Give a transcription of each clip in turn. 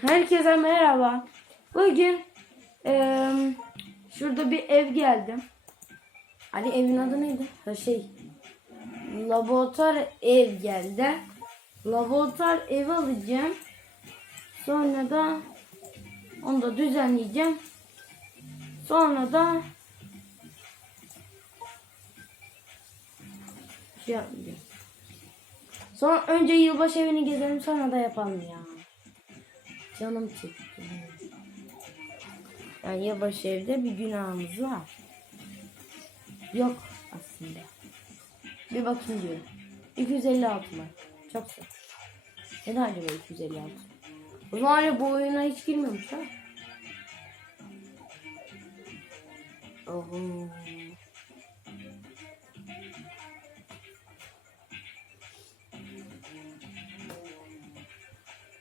Herkese merhaba. Bugün eee, şurada bir ev geldi. Ali evin adı neydi? Ha şey. Laboratuvar ev geldi. Laboratuvar ev alacağım. Sonra da onu da düzenleyeceğim. Sonra da şey yapmayacağım. Sonra önce yılbaşı evini gezelim sonra da yapalım ya. Canım çekti. Yani yılbaşı evde bir günahımız var. Yok aslında. Bir bakayım diyorum. 256 mı? Çok güzel. Neden acaba 256? O zaman bu oyuna hiç girmemiş ha. Oho.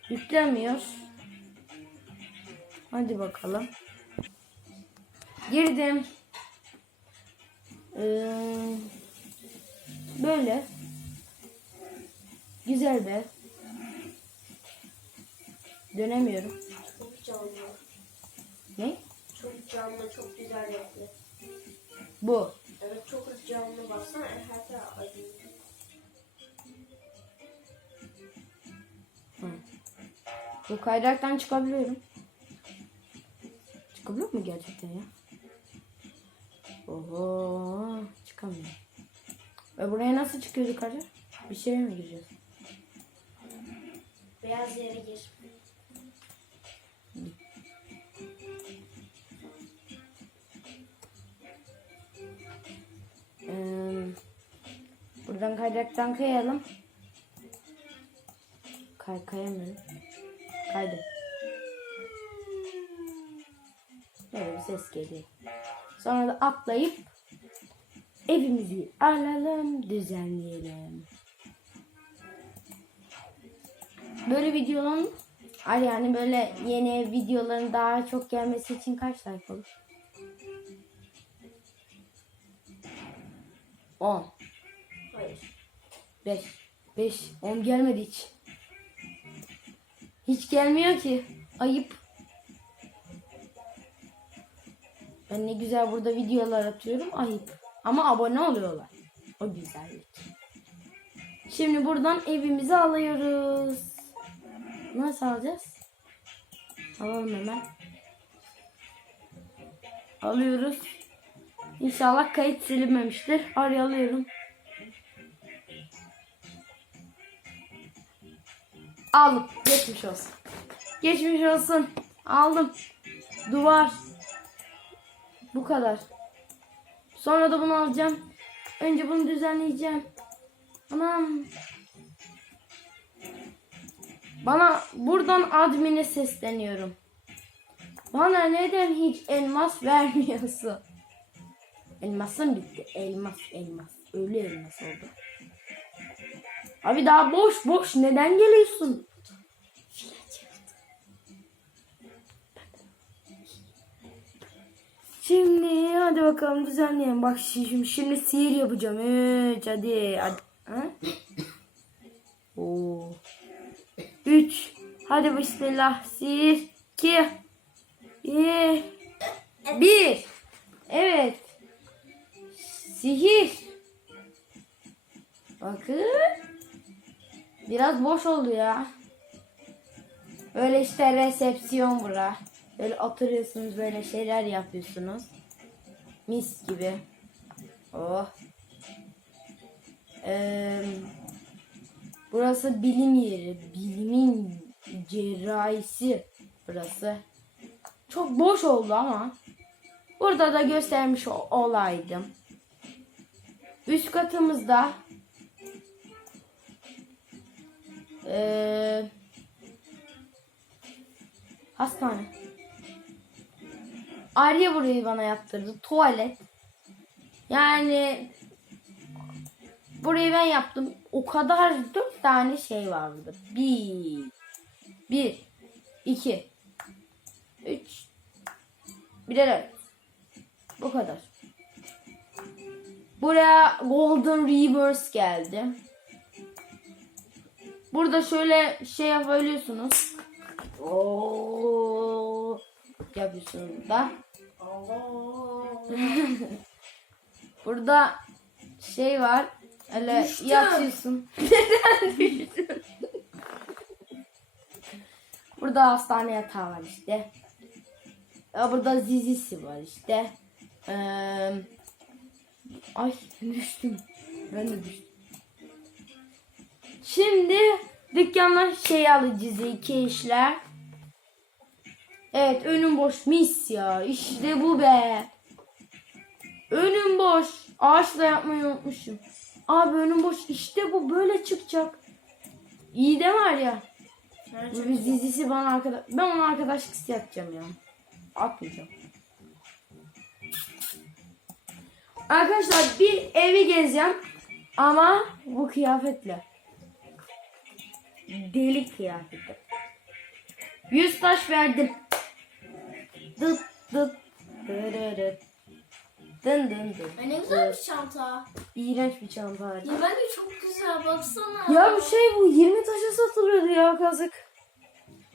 Yüklemiyor. Hadi bakalım. Girdim. Ee, böyle. Güzel be. Dönemiyorum. Çok canlı. Ne? Çok canlı, çok güzel renkli. Bu. Evet çok canlı baksana her taraf aydınlık. Bu kaydıraktan çıkabiliyorum. Çıkabiliyor mu gerçekten ya? Oho. Çıkamıyorum. Ve buraya nasıl çıkıyorduk acaba? Bir şeye mi gireceğiz? Beyaz yere gir. Ee, buradan kaydıraktan kayalım. Kay kayamıyorum. Kaydım. Böyle bir ses geliyor. Sonra da atlayıp evimizi alalım, düzenleyelim. Böyle videoların ay yani böyle yeni videoların daha çok gelmesi için kaç like olur? 10 Hayır. 5 5 10 gelmedi hiç. Hiç gelmiyor ki. Ayıp. Ben ne güzel burada videolar atıyorum. Ayıp. Ama abone oluyorlar. O güzellik. Şimdi buradan evimizi alıyoruz. Nasıl alacağız? Alalım hemen. Alıyoruz. İnşallah kayıt silinmemiştir. Arayalım. Aldım. Geçmiş olsun. Geçmiş olsun. Aldım. Duvar. Bu kadar. Sonra da bunu alacağım. Önce bunu düzenleyeceğim. Anam. Bana buradan admine sesleniyorum. Bana neden hiç elmas vermiyorsun? Elmasım bitti. Elmas, elmas. Ölü elmas oldu. Abi daha boş boş. Neden geliyorsun? Şimdi hadi bakalım düzenleyelim. Bak şimdi, şimdi sihir yapacağım. Üç hadi. hadi. Ha? Oo. Üç. Hadi bismillah. Sihir. İki. Bir. Bir. Evet. Sihir. Bakın. Biraz boş oldu ya. Öyle işte resepsiyon bura. Böyle oturuyorsunuz böyle şeyler yapıyorsunuz. Mis gibi. Oh. Ee, burası bilim yeri. Bilimin cerrahisi burası. Çok boş oldu ama. Burada da göstermiş olaydım. Üst katımızda ee, hastane. Arya burayı bana yaptırdı. Tuvalet. Yani burayı ben yaptım. O kadar dört tane şey var burada. Bir, bir, iki, üç, bir de. Bu kadar. Buraya Golden Reverse geldi. Burada şöyle şey yapabiliyorsunuz. Oo. Yapıyorsun da. Burada şey var. Öyle Düştüm. yatıyorsun. Neden düştün? Burada hastane yatağı var işte. Ya burada zizisi var işte. Ee, ay düştüm. Ben de düştüm. Şimdi dükkandan şey alacağız iki işler. Evet önüm boş mis ya. İşte bu be. Önüm boş. Ağaçla yapmayı unutmuşum. Abi önüm boş. İşte bu böyle çıkacak. İyi de var ya. Bu bir dizisi bana arkadaş. Ben ona arkadaşlık isteyeceğim ya. Atmayacağım. Arkadaşlar bir evi gezeceğim. Ama bu kıyafetle. Deli kıyafetle. 100 taş verdim. Dıt dıt. Dırırıt. Dın dın dın. Ay ne güzel bir çanta. İğrenç bir çanta. Ya ben de çok güzel baksana. Ya bu şey bu 20 taşa satılıyordu ya kazık.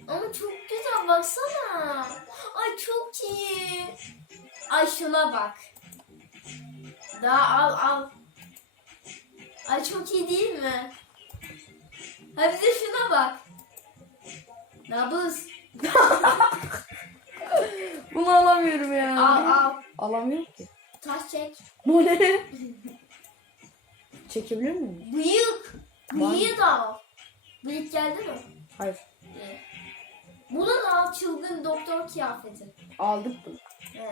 Ama çok güzel baksana. Ay çok iyi. Ay şuna bak. Daha al al. Ay çok iyi değil mi? Ha bir de şuna bak. Nabız. Bunu alamıyorum ya. Al al. Alamıyorum ki. Taş çek. Bu ne? Çekebilir miyim? Bıyık. Var? Bıyığı da al. Bıyık geldi mi? Hayır. İyi. Bunu da al çılgın doktor kıyafeti. Aldık bunu. He.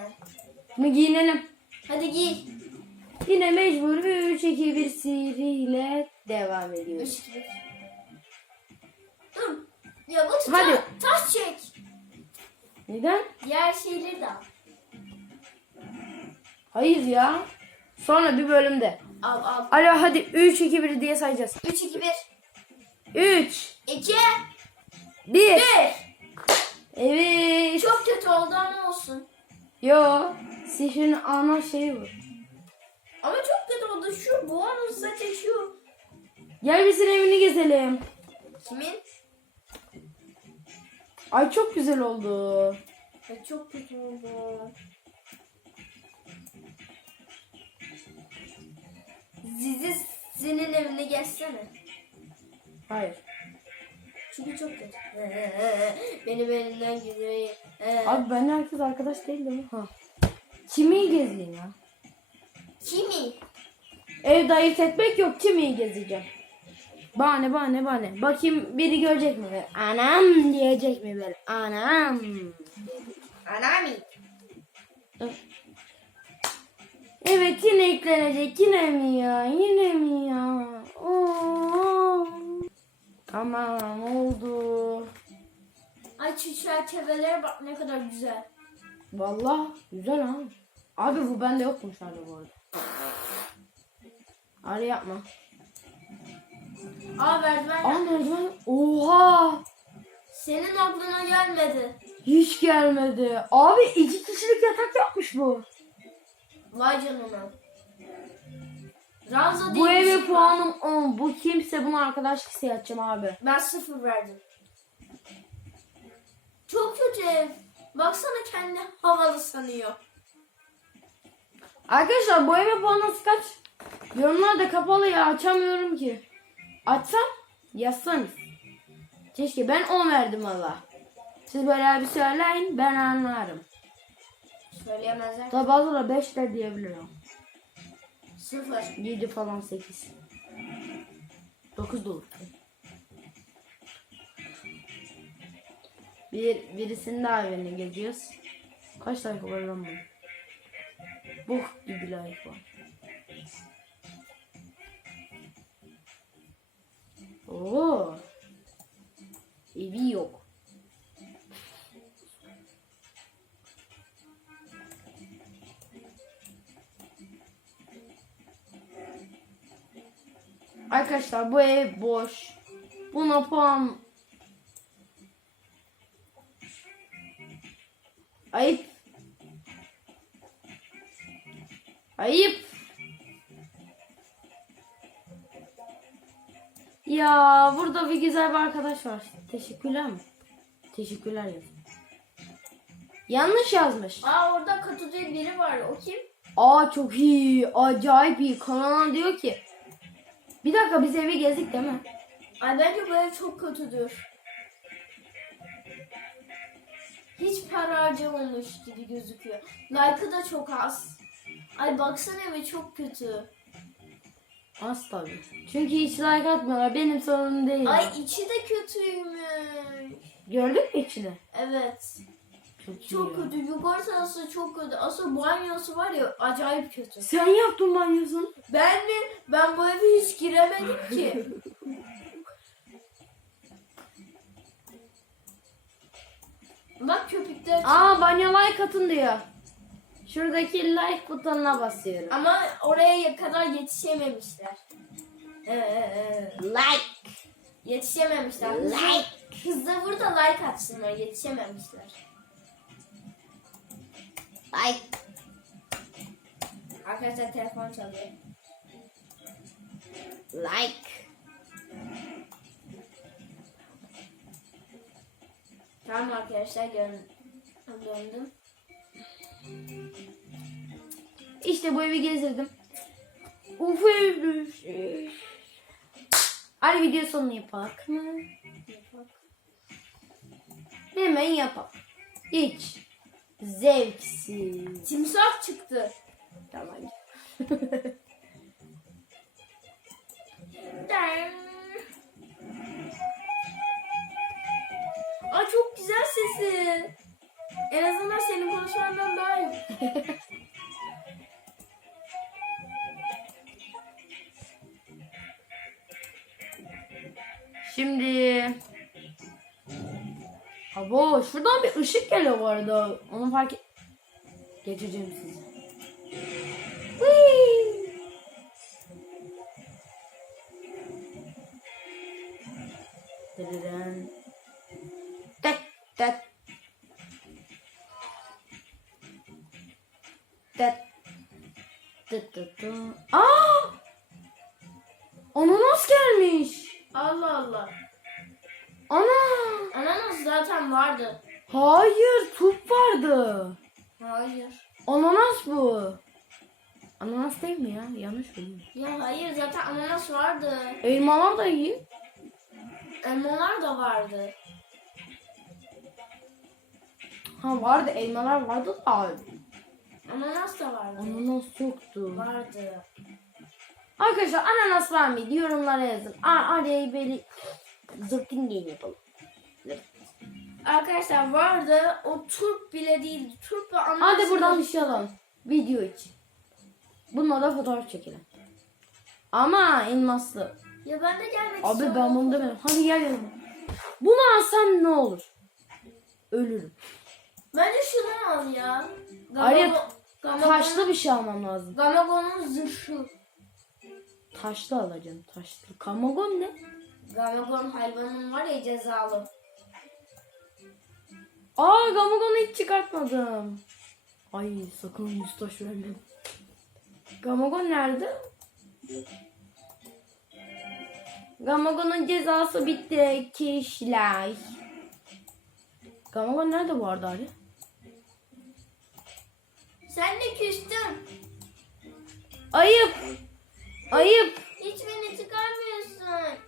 Bunu giyinelim. Hadi giy. Yine mecbur 3 2 1 seriyle devam ediyoruz. Üç, iki, bir. Dur. Ya bu tutar. Hadi. Taş çek. Neden? Diğer şeyleri de al. Hayır ya. Sonra bir bölümde. Al al. Alo hadi 3 2 1 diye sayacağız. 3, 2, 1. 3 2, 1 1. Evet. Çok kötü oldu ama olsun. Yo. Sihrin ana şeyi bu. Ama çok kötü oldu. Şu bu onun saçı şu. Gel bizim evini gezelim. Kimin? Ay çok güzel oldu. Ay çok kötü oldu. Zizi senin evine gelsene. Hayır. Çünkü çok kötü. Benim elimden gidiyor. Abi ben herkes arkadaş değil mi? Ha. Kimi gezeyim ya? Kimi? Evde ayırt etmek yok. Kimi gezeceğim? Bahane bahane bahane. Bakayım biri görecek mi? beni? Anam diyecek mi böyle? Anam. Anami. Evet yine eklenecek. Yine mi ya? Yine mi ya? Oo. Tamam oldu. Ay şu çerçevelere bak ne kadar güzel. Vallahi güzel ha. Abi bu bende yokmuş abi bu arada. Abi yapma. Aa merdiven. Aa merdiven. Oha. Senin aklına gelmedi. Hiç gelmedi. Abi iki kişilik yatak yapmış bu. Vay canına. Ranza Bu bir eve şey puanım 10. Bu kimse bunu arkadaşlık isteyeceğim abi. Ben sıfır verdim. Çok kötü ev. Baksana kendi havalı sanıyor. Arkadaşlar bu eve puanınız kaç? Yorumlar da kapalı ya açamıyorum ki. Açsam yazsanız. Keşke ben 10 verdim valla. Siz böyle bir söyleyin ben anlarım. Söyleyemezler. Tabi bazıları 5 de diyebilirim. Sıfır. 7 falan 8. 9 da olur. Bir, birisinin daha evini geziyoruz. Kaç sayfa var lan bu? Bu gibi like var. Oo. Evi yok. Arkadaşlar bu ev boş. Buna puan Ayıp. Ayıp. Ya burada bir güzel bir arkadaş var. Teşekkürler mi? Teşekkürler yazın. Yanlış yazmış. Aa orada diye biri var. O kim? Aa çok iyi. Acayip iyi. Kanala diyor ki. Bir dakika biz evi gezdik değil mi? Ay bence bu ev çok kötüdür. Hiç para harcamamış gibi gözüküyor. Like'ı da çok az. Ay baksana evi çok kötü. Az tabii. Çünkü hiç like atmıyorlar. Benim sorunum değil. Ay içi de kötüymüş. Gördün mü içini? Evet. Çok. Çok kötü. Yukarı tarafı çok kötü. Asıl banyosu var ya acayip kötü. Sen yaptın banyosunu. Ben mi? Ben bu eve hiç giremedim ki. Bak köpükler. Aa banyo like atın diyor. Şuradaki like butonuna basıyorum. Ama oraya kadar yetişememişler. Ee, Like. yetişememişler. Hızlı, Like. hızlı vur da like atsınlar. Yetişememişler. Like. Arkadaşlar telefon çalıyor. Like. Tamam arkadaşlar gön döndüm. İşte bu evi gezdirdim. Uf evmiş. Hadi video sonunu yapak mı? Hemen yapak. Hiç. Zevksiz. Timsah çıktı. Tamam. Aa çok güzel sesi. En azından senin konuşmandan daha iyi. Şimdi Abo şuradan bir ışık geliyor bu arada. Onu fark et. Geçeceğim sizi. Zaten ananas vardı. Elmalar da iyi. Elmalar da vardı. Ha vardı, elmalar vardı da. Ananas da vardı. Ananas yoktu. Vardı. Arkadaşlar ananas var mıydı? Yorumlara yazın. Ar araya böyle zırtın giyin yapalım. Arkadaşlar vardı. O turp bile değildi. Turp ve ananas. Hadi buradan bir şey alalım. Video için. Bununla da fotoğraf çekelim. Ama elmaslı. Ya ben de gelmek Abi istiyorum. ben bunu demedim. Hadi gel yanıma. Bunu alsam ne olur? Ölürüm. Bence şunu al ya. Gamagon- Taşlı bir şey almam lazım. Gamagon'un zırhı. Taşlı alacağım. Taşlı. Kamagon ne? Gamagon hayvanın var ya cezalı. Aa Gamagon'u hiç çıkartmadım. Ay sakın yüz taş verme. Gamagon nerede? Gamagon'un cezası bitti kişiler. Gamagon nerede bu arada Ali? Sen de küstün. Ayıp. Ayıp. Hiç beni çıkarmıyorsun.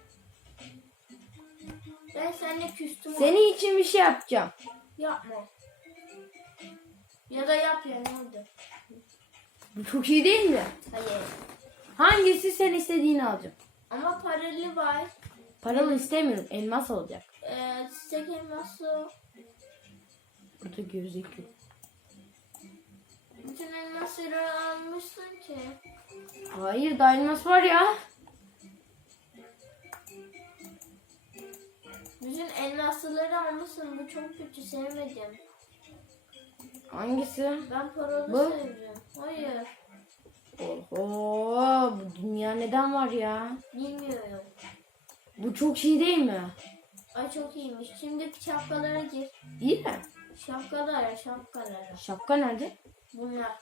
Ben seninle küstüm. Senin için bir şey yapacağım. Yapma. Ya da yap ya ne oldu? Bu çok iyi değil mi? Hayır. Hangisi sen istediğini alacağım. Ama paralı var. Paralı istemiyorum. Elmas olacak. Ee, çiçek elması. Burada gözüküyor. Bütün elmasları almışsın ki. Hayır daha elmas var ya. Bütün elmasları almışsın. Bu çok kötü sevmedim. Hangisi? Ben paralı Bu? sevdim. Hayır. Oho bu dünya neden var ya? Bilmiyorum. Bu çok iyi değil mi? Ay çok iyiymiş. Şimdi şapkalara gir. İyi mi? Şapkalara şapkalara. Şapka nerede? Bunlar.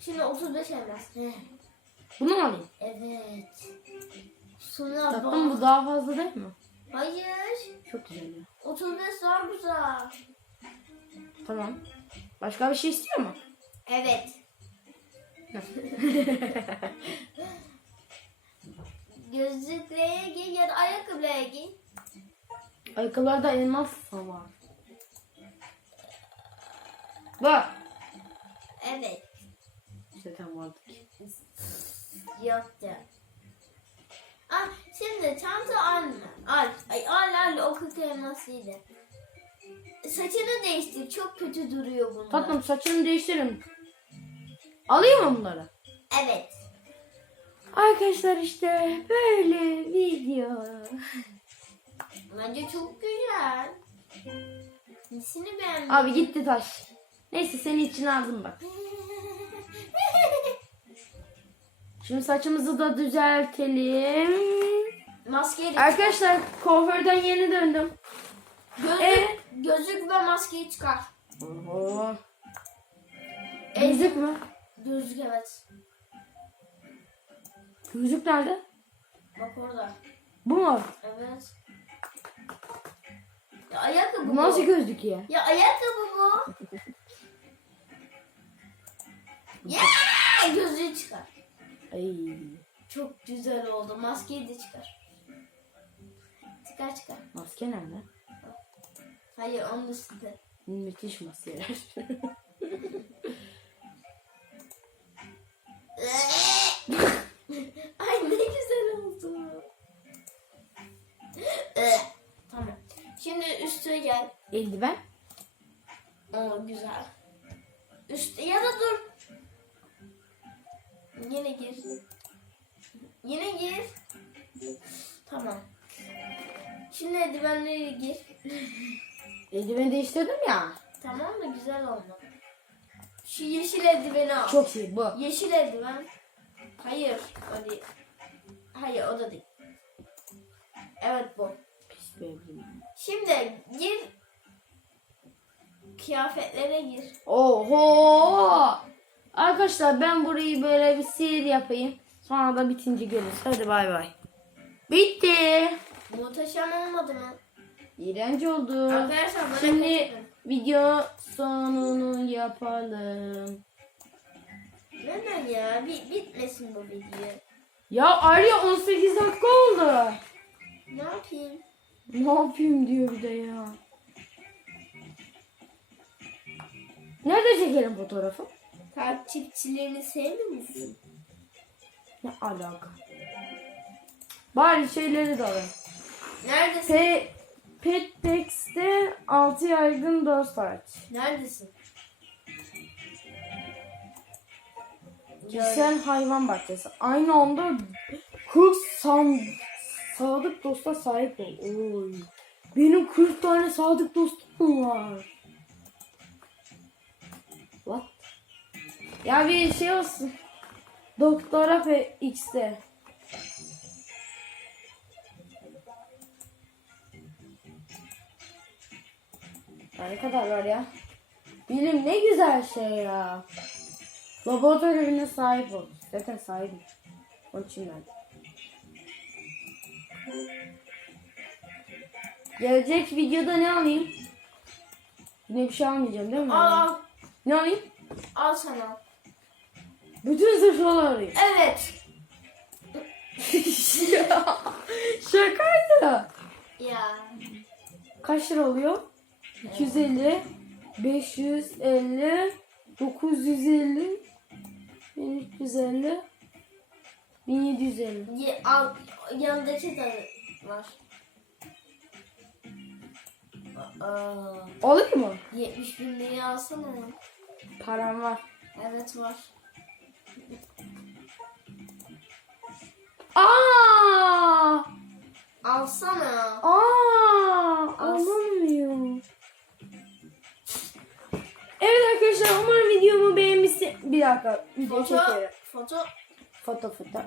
Şimdi 35 elmas. Bunu mu alayım? Evet. Şuna Tatlım bu daha fazla değil mi? Hayır. Çok güzel ya. 35 daha güzel. Tamam. Başka bir şey istiyor mu? Evet. Gözlüklere giy ya da ayakkabılara giy. Ayakkabılarda elmas var. Bak. Evet. Tam vardı. Yoktu. Ah, şimdi çanta alma. Al. Ay, al al o kırk elmasıydı. Saçını değiştir. Çok kötü duruyor bunlar. Tatlım saçını değiştirin. Alayım mı bunları? Evet. Arkadaşlar işte böyle video. Bence çok güzel. Nesini beğendin? Abi gitti taş. Neyse senin için aldım bak. Şimdi saçımızı da düzeltelim. Maskeyi de Arkadaşlar kuaförden yeni döndüm. Gözlük, Ee? gözlük ve maskeyi çıkar. Oho. Gözlük mü? Gözlük evet. Gözlük nerede? Bak orada. Bu mu? Evet. Ya ayakkabı Bu nasıl gözlük ya? Ya ayakkabı bu. ya gözlüğü çıkar. Ay. Çok güzel oldu. Maskeyi de çıkar. Çıkar çıkar. Maske nerede? Hayır onun üstünde. Müthiş maskeler. Ay ne güzel oldu. tamam. Şimdi üstüne gel. Eldiven. Oo güzel. Üst ya da dur. Yine gir. Yine gir. Tamam. Şimdi eldivenleri gir. Eldiveni değiştirdim ya. tamam mı? Güzel oldu. Şu yeşil eldiveni al. Çok iyi bu. Yeşil eldiven. Hayır. O değil. Hayır o da değil. Evet bu. Pis bir eldiven. Şimdi gir. Kıyafetlere gir. Oho! Arkadaşlar ben burayı böyle bir sihir yapayım. Sonra da bitince görürüz. Hadi bay bay. Bitti. Muhteşem olmadı mı? İğrenç oldu. Arkadaşlar bana Şimdi kaçırın. Video sonunu yapalım. Neden ya? Bi- bitmesin bu video. Ya Arya 18 dakika oldu. Ne yapayım? Ne yapayım diyor bir de ya. Nerede çekelim fotoğrafı? Takipçilerini sevmiyor musun? Ne alaka? Bari şeyleri de alayım. Neredesin? Pe Pettex'te 6 yaygın dost aç. Neredesin? Kişisel hayvan bahçesi. Aynı anda 40 san sadık dosta sahip ol. Oy. Benim 40 tane sadık dostum var. What? Ya bir şey olsun. Doktora ve Ya ne kadar var ya? Bilim ne güzel şey ya. Laboratuvar evine sahip ol. Zaten sahibim. Onun için ben. Gelecek videoda ne alayım? Yine bir şey almayacağım değil mi? Al, Ne alayım? al sana. Bütün zırhları alayım. Evet. ya, şakaydı. Ya. Kaç lira oluyor? 250, 550, 950, 1350, 1750. Ye, al, yanındaki de var. Aa, Olur mu? 70 bin liraya alsana. Param var. Evet var. Aa! Alsana. Aa! Anlamıyor. Evet arkadaşlar umarım videomu beğenmişsin. Bir dakika video Foto, foto. Foto foto.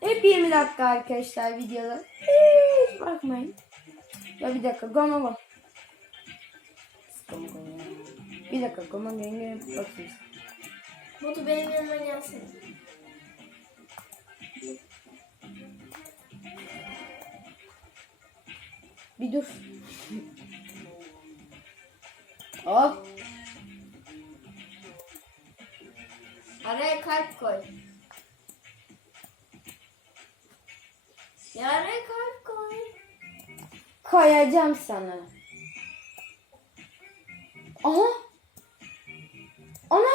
Hep 20 dakika arkadaşlar videolar. Hiç bakmayın. Ya bir dakika goma go. Goma go ya. Bir dakika goma genge bakayım. Foto benim yanıma. Bir dur. Hop. Araya kalp koy. Ya araya kalp koy. Koyacağım sana. Aha. Ana.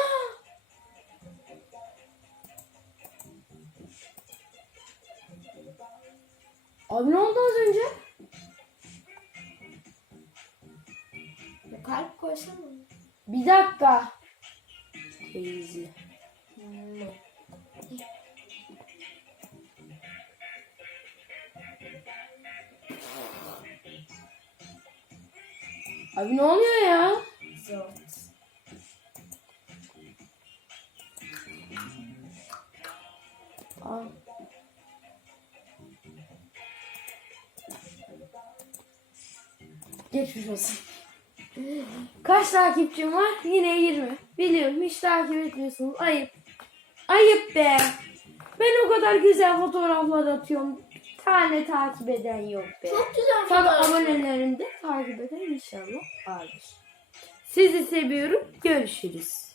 Abi ne oldu az önce? Ya kalp koysana. Bir dakika. Teyze. Hmm. Abi ne oluyor ya? Zor. Aa. Geçmiş olsun. Kaç takipçim var? Yine 20. Biliyorum hiç takip etmiyorsunuz. Ayıp. Ayıp be. Ben o kadar güzel fotoğraflar atıyorum. Bir tane takip eden yok be. Çok güzel Tabii fotoğraf. abonelerimde takip eden inşallah vardır. Sizi seviyorum. Görüşürüz.